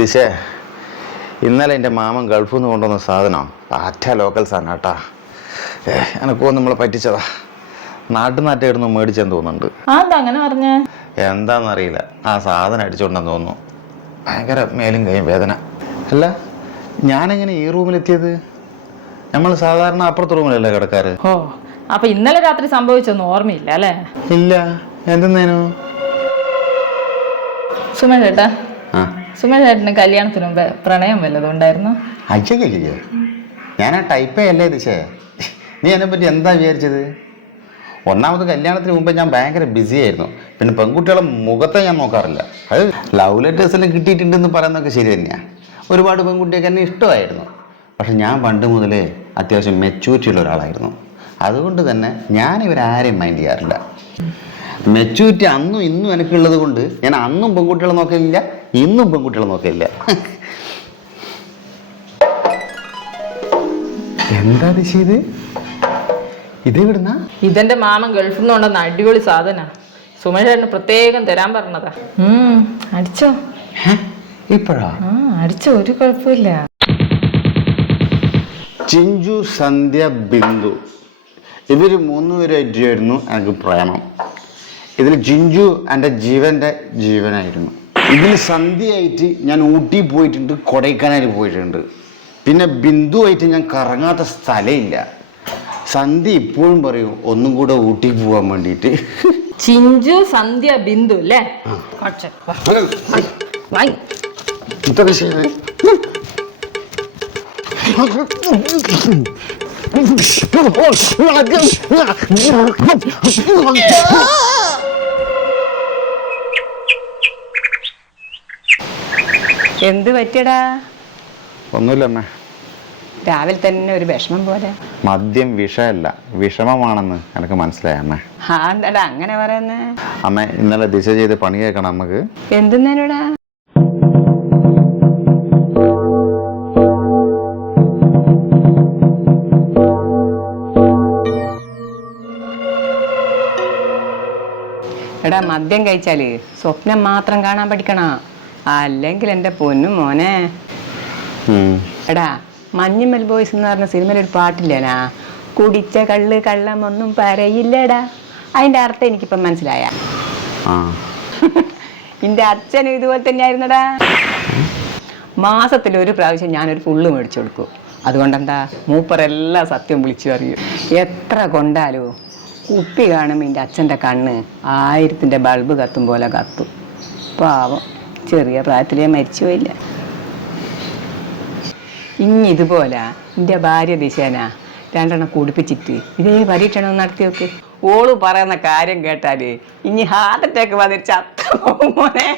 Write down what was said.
ദിശേ, ഇന്നലെ എൻ്റെ മാമൻ ഗൾഫിൽ നിന്ന് കൊണ്ടുവന്ന സാധനം പാറ്റ ലോക്കൽ സാധനം കേട്ടാ. എനക്കോ നമ്മളെ പറ്റിച്ചതാ. നാട്ടിനാട്ടായിരുന്നു മേടിച്ചെന്ന് തോന്നുന്നുണ്ട്. അങ്ങനെ പറഞ്ഞേ? എന്താണെന്നറിയില്ല, ആ സാധനം അടിച്ചുകൊണ്ടെന്ന് തോന്നുന്നു. ഭയങ്കര മേലും കൈയും വേദന. അല്ല, ഞാനെങ്ങനെ ഈ റൂമിലെത്തിയത്? നമ്മൾ സാധാരണ അപ്പുറത്തെ റൂമിലല്ലേ കിടക്കാറ്. ഓ, അപ്പൊ ഇന്നലെ രാത്രി സംഭവിച്ചൊന്നും ഓർമ്മയില്ല അല്ലേ? ഇല്ല. എന്തെന്നേനു? സുമൻ ചേട്ടാ, സുമൻ ചേട്ടന് കല്യാണത്തിന് മുമ്പ് പ്രണയം വല്ലതും ഉണ്ടായിരുന്നു? അയ്യേ, ഞാൻ ആ ടൈപ്പേ അല്ലേ ദിശേ. നീ എന്നെപ്പറ്റി എന്താ വിചാരിച്ചത്? ഒന്നാമത് കല്യാണത്തിന് മുമ്പ് ഞാൻ ഭയങ്കര ബിസി ആയിരുന്നു. പിന്നെ പെൺകുട്ടികളെ മുഖത്തെ ഞാൻ നോക്കാറില്ല. അത് ലവ് ലെറ്റേഴ്സെല്ലാം കിട്ടിയിട്ടുണ്ടെന്ന് പറയുന്നതൊക്കെ ശരി തന്നെയാണ്. ഒരുപാട് പെൺകുട്ടിയൊക്കെ എന്നെ ഇഷ്ടമായിരുന്നു. പക്ഷെ ഞാൻ പണ്ട് മുതലേ അത്യാവശ്യം മെച്യൂരിറ്റി ഉള്ള ഒരാളായിരുന്നു. അതുകൊണ്ട് തന്നെ ഞാൻ ഇവരാരെയും മൈൻഡ് ചെയ്യാറില്ല. മെച്യൂരിറ്റി അന്നും ഇന്നും എനിക്കുള്ളത് കൊണ്ട് ഞാൻ അന്നും പെൺകുട്ടികളെ നോക്കലില്ല, ഇന്നും പെൺകുട്ടികളെ നോക്കലില്ല. എന്താ ദിശ ഇത്? ഇതെവിടുന്ന? ഇതെന്റെ മാമൻ ഗൾഫിൽ നിന്ന് കൊണ്ടുവന്ന അടിപൊളി സാധന. സുമൻ ചേട്ടന് പ്രത്യേകം തരാൻ പറഞ്ഞതാ. അടിച്ചോ? ഇപ്പോഴാ? അടിച്ചോ, ഒരു കുഴപ്പമില്ല. ചിഞ്ചു, സന്ധ്യ, ബിന്ദു, ഇവർ മൂന്നുപേരായിട്ടായിരുന്നു എനിക്ക് പ്രേമം. ഇതിൽ ജിഞ്ചു എൻ്റെ ജീവനായിരുന്നു. ഇതിൽ സന്ധ്യയായിട്ട് ഞാൻ ഊട്ടി പോയിട്ടുണ്ട്, കൊടൈക്കനാൽ പോയിട്ടുണ്ട്. പിന്നെ ബിന്ദുവായിട്ട് ഞാൻ കറങ്ങാത്ത സ്ഥലമില്ല. സന്ധ്യ ഇപ്പോഴും പറയും ഒന്നും കൂടെ ഊട്ടി പോകാൻ വേണ്ടിയിട്ട്. ചിഞ്ചു, സന്ധ്യ, ബിന്ദു അല്ലേ? ഇതൊക്കെ ശരി. എന്ത് പറ്റിയടാ? ഒന്നുമില്ല അമ്മേ. രാവിലെ തന്നെ ഒരു വിഷമം പോലെ. മദ്യം വിഷമല്ല, വിഷമമാണെന്ന് എനിക്ക് മനസ്സിലായി അമ്മേ. എന്താടാ അങ്ങനെ പറയുന്നേ? അമ്മ, ഇന്നലെ ദിശ ചെയ്ത് പണി കേൾക്കണം നമുക്ക്. എന്തെന്നേനോടാ? എടാ, മദ്യം കഴിച്ചാല് സ്വപ്നം മാത്രം കാണാൻ പഠിക്കണ, അല്ലെങ്കിൽ എൻ്റെ പൊന്നും മോനെ. എടാ, മഞ്ഞുമൽ ബോയ്സ് എന്ന് പറഞ്ഞ സിനിമയിലൊരു പാട്ടില്ലേനാ, കുടിച്ച കള്ള് കള്ളമൊന്നും പറയില്ലടാ. അതിൻ്റെ അർത്ഥം എനിക്കിപ്പം മനസ്സിലായ. എൻ്റെ അച്ഛനും ഇതുപോലെ തന്നെയായിരുന്നടാ. മാസത്തിലൊരു പ്രാവശ്യം ഞാനൊരു ഫുള്ള് മേടിച്ചു കൊടുക്കും. അതുകൊണ്ടെന്താ, മൂപ്പറെല്ലാം സത്യം വിളിച്ചു അറിയും. എത്ര കൊണ്ടാലോ കുപ്പി കാണുമ്പോൾ എൻ്റെ അച്ഛൻ്റെ കണ്ണ് 1000-ന്റെ ബൾബ് കത്തും പോലെ കത്തും. പാവം, ചെറിയ പ്രായത്തിലേ മരിച്ചു പോയില്ല. ഇനി ഇതുപോലെ എൻ്റെ ഭാര്യ ദിശേന 2 എണ്ണം കുടിപ്പിച്ചിട്ട് ഇതേ പരീക്ഷണം നടത്തി നോക്ക്. ഓള് പറയുന്ന കാര്യം കേട്ടാല് ഇനി ഹാർട്ട് അറ്റാക്ക് വന്നിട്ട് ചത്ത മോനെ.